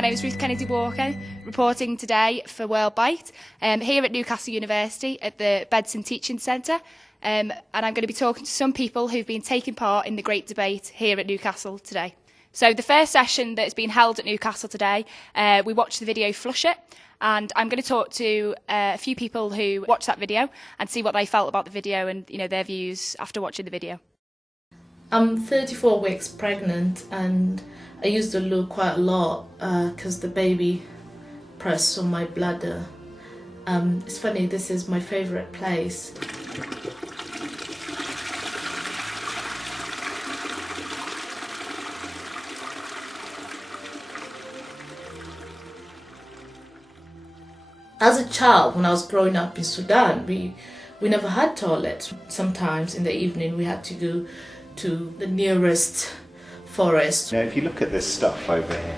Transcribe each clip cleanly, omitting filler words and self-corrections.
My name is Ruth Kennedy Walker, reporting today for World Bite, here at Newcastle University at the Bedson Teaching Centre, and I'm going to be talking to some people who've been taking part in the great debate here at Newcastle today. So the first session that's been held at Newcastle today, we watched the video Flush It, and I'm going to talk to a few people who watched that video and see what they felt about the video and their views after watching the video. I'm 34 weeks pregnant and I used the loo quite a lot because the baby pressed on my bladder. It's funny, this is my favourite place. As a child, when I was growing up in Sudan, we never had toilets. Sometimes in the evening we had to go to the nearest forest. Now, if you look at this stuff over here,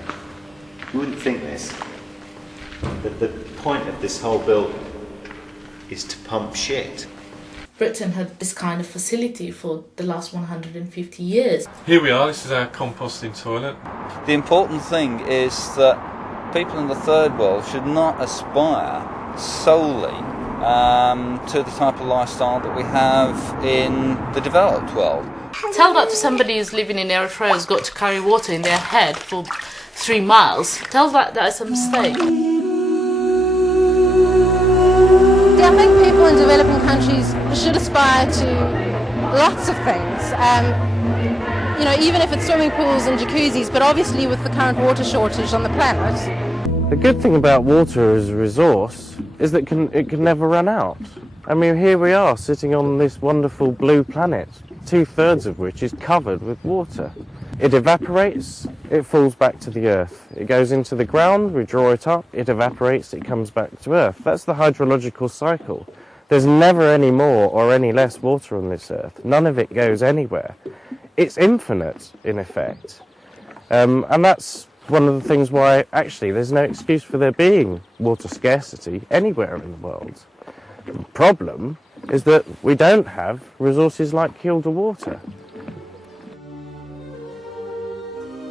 you wouldn't think this. The point of this whole building is to pump shit. Britain had this kind of facility for the last 150 years. Here we are, this is our composting toilet. The important thing is that people in the third world should not aspire solely to the type of lifestyle that we have in the developed world. Tell that to somebody who's living in Eritrea who's got to carry water in their head for 3 miles. Tell that it's a mistake. I think people in developing countries should aspire to lots of things. Even if it's swimming pools and jacuzzis, but obviously with the current water shortage on the planet. The good thing about water as a resource is that it can never run out. I mean, here we are sitting on this wonderful blue planet, 2/3 of which is covered with water. It evaporates, it falls back to the earth. It goes into the ground, we draw it up, it evaporates, it comes back to earth. That's the hydrological cycle. There's never any more or any less water on this earth. None of it goes anywhere. It's infinite, in effect. And that's one of the things why, actually, there's no excuse for there being water scarcity anywhere in the world. The problem is that we don't have resources like Kielder water.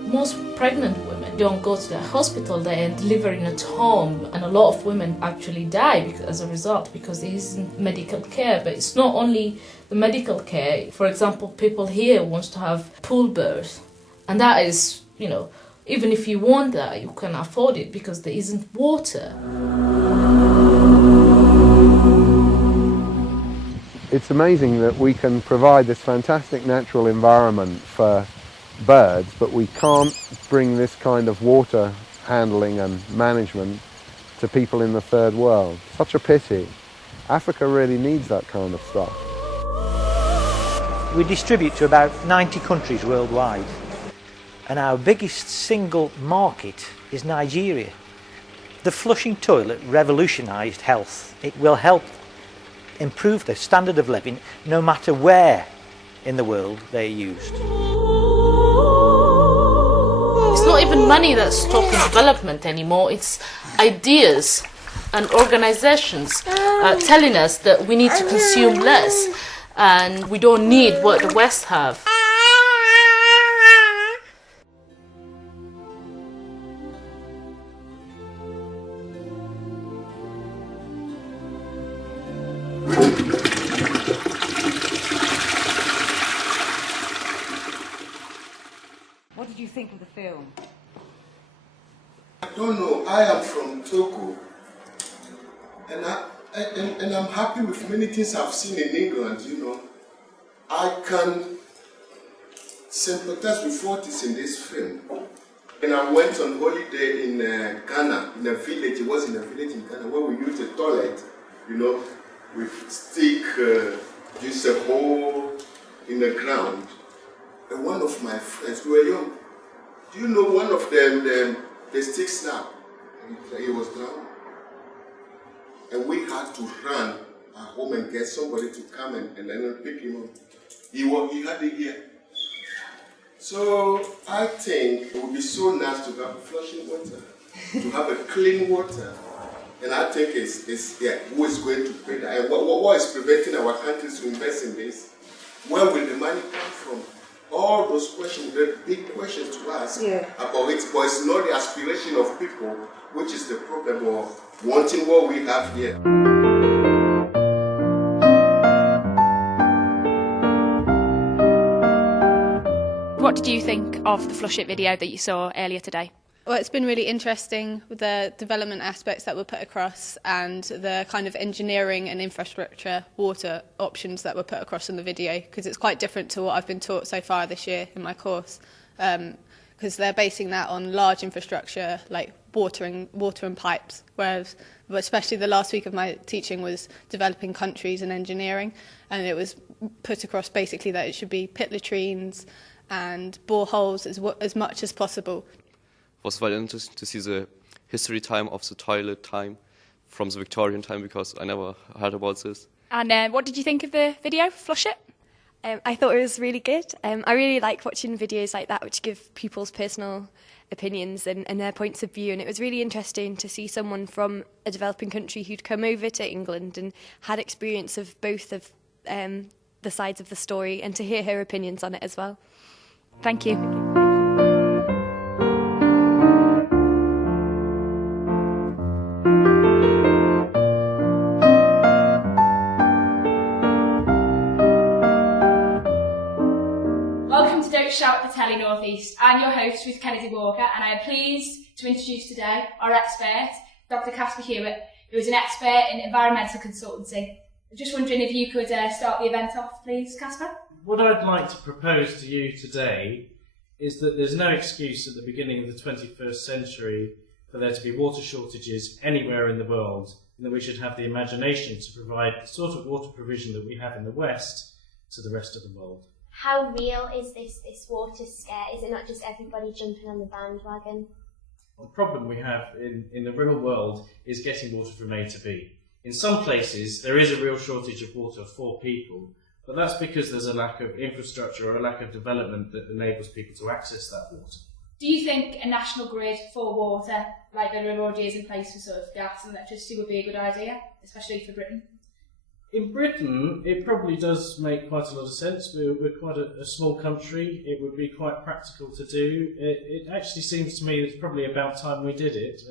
Most pregnant women don't go to the hospital, they are delivering at home, and a lot of women actually die as a result because there isn't medical care. But it's not only the medical care. For example, people here want to have pool birth, and that is, even if you want that, you can afford it because there isn't water. It's amazing that we can provide this fantastic natural environment for birds, but we can't bring this kind of water handling and management to people in the third world. Such a pity. Africa really needs that kind of stuff. We distribute to about 90 countries worldwide, and our biggest single market is Nigeria. The flushing toilet revolutionised health. It will help improve the standard of living no matter where in the world they're used. It's not even money that's stopping development anymore, it's ideas and organisations telling us that we need to consume less and we don't need what the West have. What did you think of the film? I don't know. I am from Togo, and I'm happy with many things I've seen in England. I can sympathize with what is in this film. And I went on holiday in Ghana, in a village. It was in a village in Ghana where we used a toilet, with stick, just a hole in the ground. And one of my friends, we were young. Do you know one of them, the stick snapped? He was drowned. And we had to run at home and get somebody to come and then pick him up. He had it here. So I think it would be so nice to have flushing water, to have a clean water. And I think who is going to pay that? And what is preventing our countries to invest in this? Where will the money come from? all those questions, the big questions to ask about it, but it's not the aspiration of people, which is the problem of wanting what we have here. What did you think of the Flush It video that you saw earlier today? Well, it's been really interesting with the development aspects that were put across and the kind of engineering and infrastructure water options that were put across in the video, because it's quite different to what I've been taught so far this year in my course, because they're basing that on large infrastructure like water and pipes, whereas especially the last week of my teaching was developing countries and engineering, and it was put across basically that it should be pit latrines and boreholes as much as possible. Was very interesting to see the history time of the toilet time from the Victorian time, because I never heard about this. And what did you think of the video, Flush It? I thought it was really good. I really like watching videos like that which give people's personal opinions and their points of view, and it was really interesting to see someone from a developing country who'd come over to England and had experience of both of the sides of the story, and to hear her opinions on it as well. Thank you. Welcome to Don't Shout at the Telly North East. I'm your host, Ruth Kennedy Walker, and I am pleased to introduce today our expert, Dr Caspar Hewett, who is an expert in environmental consultancy. I'm just wondering if you could start the event off, please, Caspar? What I'd like to propose to you today is that there's no excuse at the beginning of the 21st century for there to be water shortages anywhere in the world, and that we should have the imagination to provide the sort of water provision that we have in the West to the rest of the world. How real is this water scare? Is it not just everybody jumping on the bandwagon? The problem we have in the real world is getting water from A to B. In some places there is a real shortage of water for people, but that's because there's a lack of infrastructure or a lack of development that enables people to access that water. Do you think a national grid for water, like there already is in place for sort of gas and electricity, would be a good idea, especially for Britain? In Britain, it probably does make quite a lot of sense. We're quite a small country. It would be quite practical to do. It actually seems to me that it's probably about time we did it.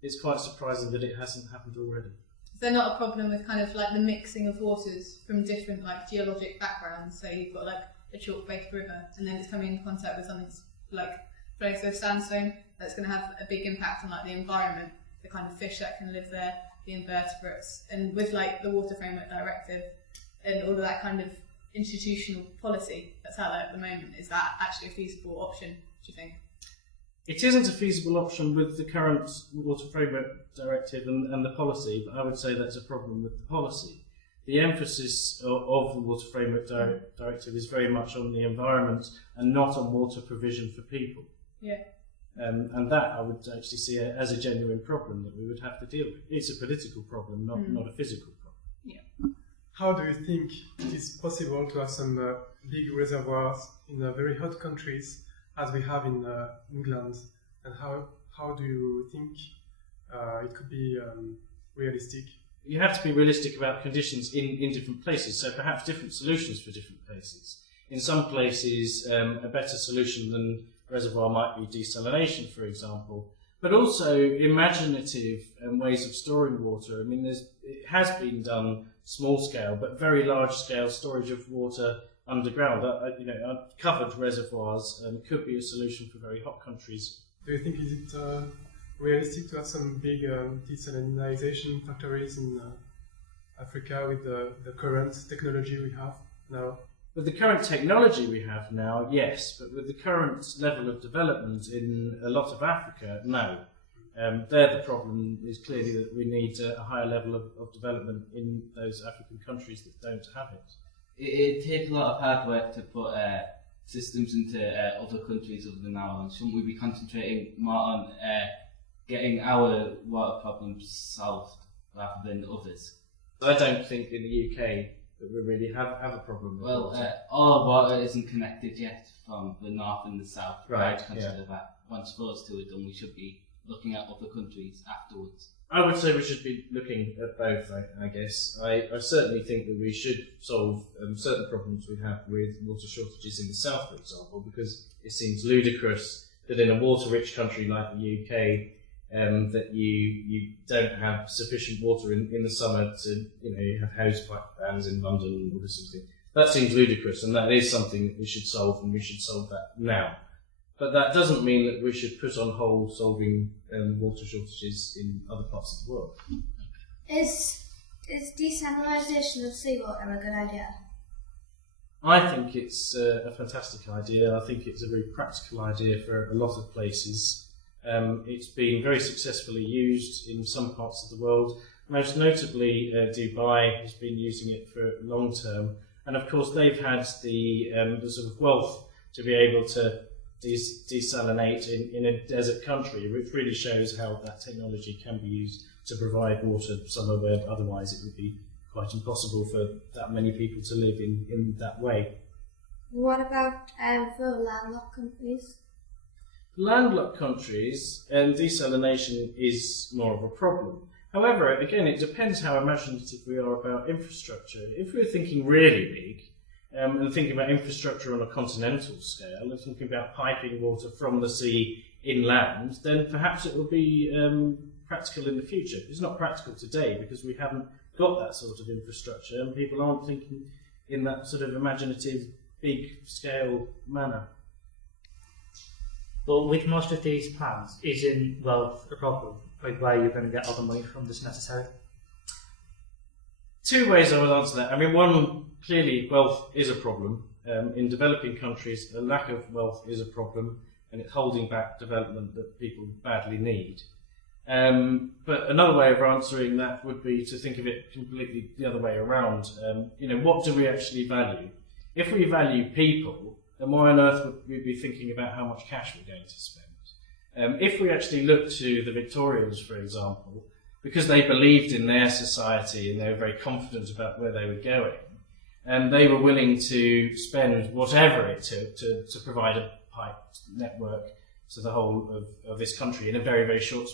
It's quite surprising that it hasn't happened already. Is there not a problem with kind of like the mixing of waters from different like geologic backgrounds? So you've got like a chalk-based river, and then it's coming in contact with something like flakes of sandstone that's going to have a big impact on like the environment, the kind of fish that can live there, the invertebrates, and with like the Water Framework Directive and all of that kind of institutional policy that's out there at the moment, is that actually a feasible option, do you think? It isn't a feasible option with the current Water Framework Directive and the policy, but I would say that's a problem with the policy. The emphasis of the Water Framework Directive is very much on the environment and not on water provision for people. Yeah. And that I would actually see as a genuine problem that we would have to deal with. It's a political problem, not a physical problem. Yeah. How do you think it is possible to have some big reservoirs in very hot countries as we have in England, and how do you think it could be realistic? You have to be realistic about conditions in different places, so perhaps different solutions for different places. In some places, a better solution than reservoir might be desalination, for example, but also imaginative ways of storing water. I mean, it has been done small scale, but very large scale storage of water underground. Covered reservoirs could be a solution for very hot countries. Do you think is it realistic to have some big desalination factories in Africa with the current technology we have now? With the current technology we have now, yes, but with the current level of development in a lot of Africa, no. There the problem is clearly that we need a higher level of development in those African countries that don't have it. It takes a lot of hard work to put systems into other countries other than ours. Shouldn't we be concentrating more on getting our water problems solved rather than others? I don't think in the UK that we really have a problem with water. Our water isn't connected yet from the north and the south. Right, I'd consider that. Once those two are done, we should be looking at other countries afterwards. I would say we should be looking at both, I guess. I certainly think that we should solve certain problems we have with water shortages in the south, for example, because it seems ludicrous that in a water-rich country like the UK, that you don't have sufficient water in the summer to, you have hose pipe bans in London and all this sort of thing. That seems ludicrous, and that is something that we should solve, and we should solve that now. But that doesn't mean that we should put on hold solving water shortages in other parts of the world. Is desalination of seawater a good idea? I think it's a fantastic idea. I think it's a very practical idea for a lot of places. It's been very successfully used in some parts of the world. Most notably, Dubai has been using it for long term. And of course, they've had the sort of wealth to be able to desalinate in a desert country, which really shows how that technology can be used to provide water somewhere where otherwise it would be quite impossible for that many people to live in that way. What about for landlocked countries? Landlocked countries, desalination is more of a problem. However, again, it depends how imaginative we are about infrastructure. If we're thinking really big, and thinking about infrastructure on a continental scale, and thinking about piping water from the sea inland, then perhaps it will be practical in the future. It's not practical today because we haven't got that sort of infrastructure, and people aren't thinking in that sort of imaginative, big-scale manner. But with most of these plans, isn't wealth a problem? Like, where you're going to get all the money from that's necessary? Two ways I would answer that. I mean, one, clearly wealth is a problem. In developing countries, a lack of wealth is a problem, and it's holding back development that people badly need. But another way of answering that would be to think of it completely the other way around. What do we actually value? If we value people, then why on earth would we be thinking about how much cash we're going to spend? If we actually look to the Victorians, for example, because they believed in their society and they were very confident about where they were going, and they were willing to spend whatever it took to provide a pipe network to the whole of this country in a very, very short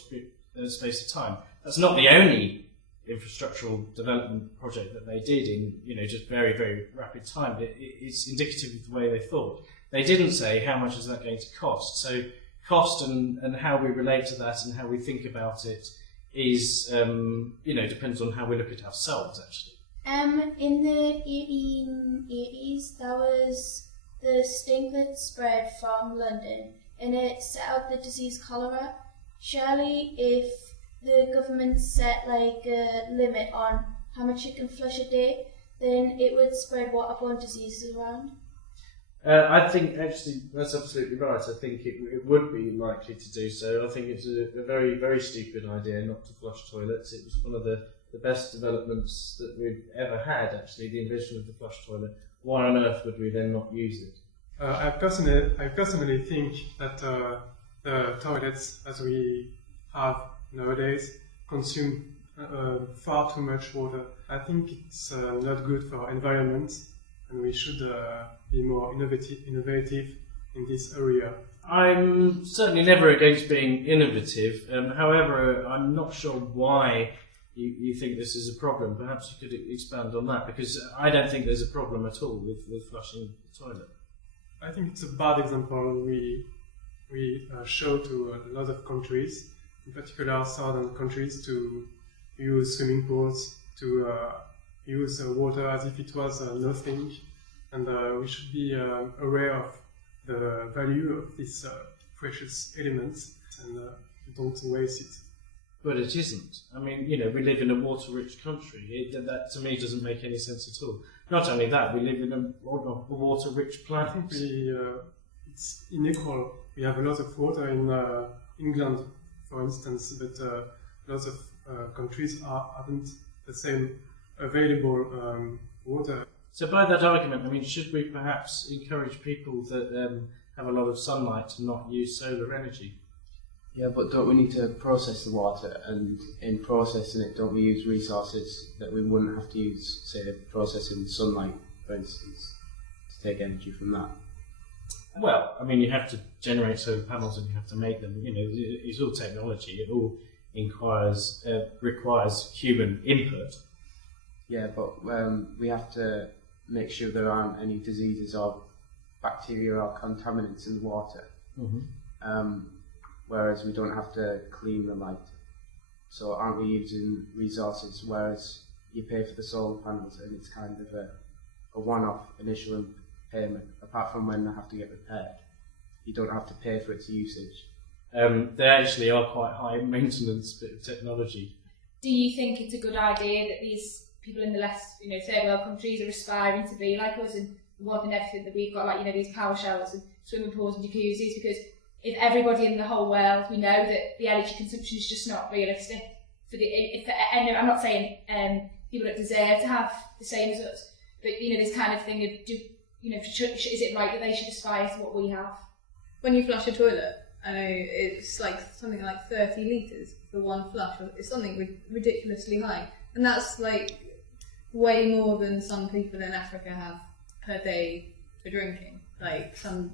space of time. That's not the only infrastructural development project that they did in just very, very rapid time. It's indicative of the way they thought. They didn't say how much is that going to cost. So cost and how we relate to that and how we think about it is depends on how we look at ourselves actually. In the 1880s, there was the stink that spread from London, and it set out the disease cholera. Surely, if the government set like a limit on how much you can flush a day, then it would spread waterborne diseases around. I think actually that's absolutely right. I think it would be likely to do so. I think it's a very, very stupid idea not to flush toilets. It was one of the best developments that we've ever had, actually, the invention of the flush toilet. Why on earth would we then not use it? I personally think that the toilets, as we have nowadays, consume far too much water. I think it's not good for environment, and we should be more innovative in this area. I'm certainly never against being innovative. However, I'm not sure why you think this is a problem. Perhaps you could expand on that, because I don't think there's a problem at all with flushing the toilet. I think it's a bad example we show to a lot of countries, in particular southern countries, to use swimming pools, to use water as if it was nothing, and we should be aware of the value of this precious element and don't waste it. But it isn't. I mean, we live in a water-rich country. That to me doesn't make any sense at all. Not only that, we live in a water-rich planet. I think it's unequal. We have a lot of water in England, for instance, but lots of countries haven't the same available water. So by that argument, I mean, should we perhaps encourage people that have a lot of sunlight to not use solar energy? Yeah, but don't we need to process the water, and in processing it, don't we use resources that we wouldn't have to use, say, processing sunlight, for instance, to take energy from that? Well, I mean, you have to generate solar panels and you have to make them. It's all technology. It all requires human input. Yeah, but we have to make sure there aren't any diseases or bacteria or contaminants in the water. Whereas we don't have to clean them out. So aren't we using resources, whereas you pay for the solar panels and it's kind of a one-off initial payment, apart from when they have to get repaired. You don't have to pay for its usage. They actually are quite high maintenance bit of technology. Do you think it's a good idea that these people in the less, third world countries are aspiring to be like us and wanting everything that we've got, like, these power showers and swimming pools and jacuzzis? Because if everybody in the whole world, we know that the energy consumption is just not realistic. And I'm not saying people that deserve to have the same as us, but this kind of thing of is it right that they should aspire to what we have? When you flush a toilet, I know it's like something like 30 litres for one flush. It's something ridiculously high, and that's like way more than some people in Africa have per day for drinking. Like some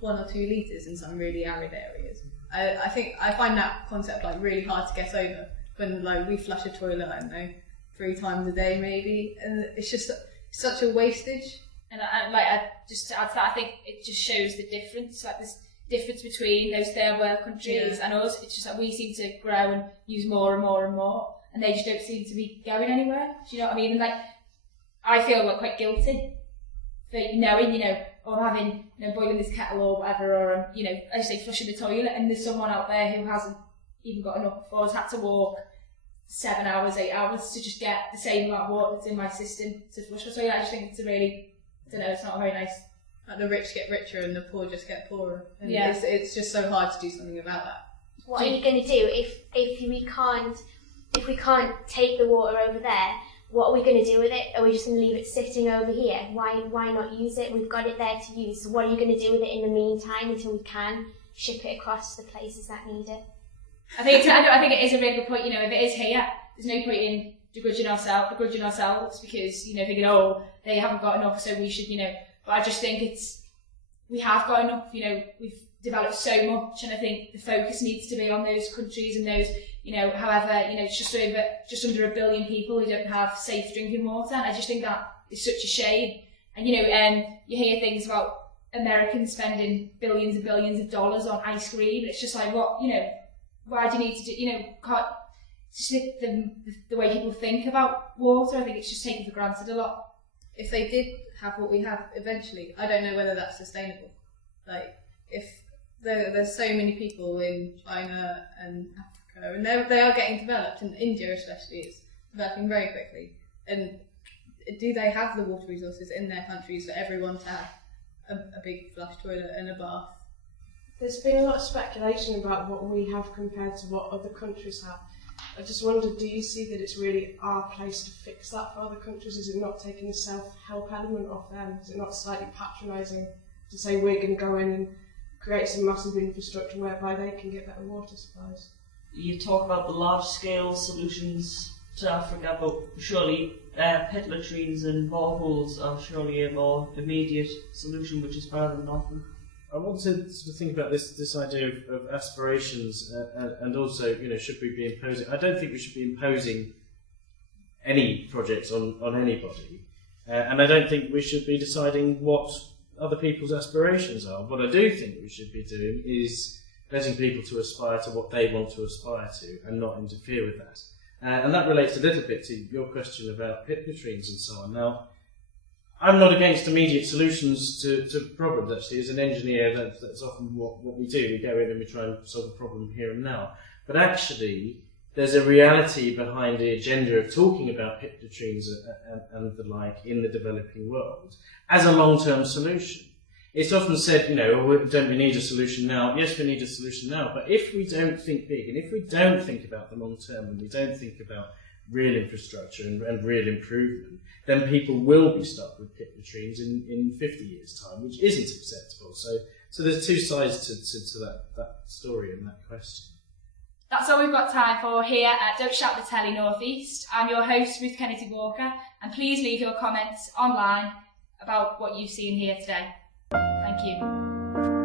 1 or 2 litres in some really arid areas. I think I find that concept like really hard to get over when we flush a toilet, I don't know, 3 times a day maybe, and it's just such a wastage. And just to add to that, I think it just shows the difference, this difference between those third world countries and us. It's just that we seem to grow and use more and more and more, and they just don't seem to be going anywhere. Do you know what I mean? And I feel quite guilty for knowing, or having, boiling this kettle or whatever, or as you say, flushing the toilet, and there's someone out there who hasn't even got enough, or has had to walk 7 hours, 8 hours to just get the same amount of water that's in my system to flush the toilet. I just think it's it's not very nice. Like the rich get richer and the poor just get poorer. And it's just so hard to do something about that. What are you going to do if we can't take the water over there? What are we going to do with it? Are we just going to leave it sitting over here? Why not use it? We've got it there to use. So what are you going to do with it in the meantime until we can ship it across the places that need it? I think it is a really good point. If it is here, there's no point in begrudging ourselves because thinking, oh, they haven't got enough, so we should, But I just think we have got enough. We've developed so much, and I think the focus needs to be on those countries and those, however, it's just under 1 billion people who don't have safe drinking water, and I just think that is such a shame. And you hear things about Americans spending billions and billions of dollars on ice cream, and it's just like, what, why do you need to do, just the way people think about water. I think it's just taken for granted a lot. If they did have what we have eventually, I don't know whether that's sustainable. If there's so many people in China and Africa, and they are getting developed, and India especially is developing very quickly. And do they have the water resources in their countries for everyone to have a big flush toilet and a bath? There's been a lot of speculation about what we have compared to what other countries have. I just wonder, do you see that it's really our place to fix that for other countries? Is it not taking the self-help element off them? Is it not slightly patronising to say we're going to go in and create some massive infrastructure whereby they can get better water supplies? You talk about the large-scale solutions to Africa, but surely pit latrines and boreholes are surely a more immediate solution, which is better than nothing. I want to sort of think about this idea of aspirations and also, should we be imposing? I don't think we should be imposing any projects on anybody, and I don't think we should be deciding what other people's aspirations are. What I do think we should be doing is letting people to aspire to what they want to aspire to and not interfere with that. And that relates a little bit to your question about pit latrines and so on. Now, I'm not against immediate solutions to problems, actually. As an engineer, that's often what we do. We go in and we try and solve a problem here and now. But actually, there's a reality behind the agenda of talking about pit latrines and the like in the developing world as a long-term solution. It's often said, don't we need a solution now? Yes, we need a solution now. But if we don't think big, and if we don't think about the long term, and we don't think about real infrastructure and real improvement, then people will be stuck with pit latrines in 50 years' time, which isn't acceptable. So there's two sides to that story and that question. That's all we've got time for here at Don't Shout the Telly North East. I'm your host, Ruth Kennedy Walker, and please leave your comments online about what you've seen here today. Thank you.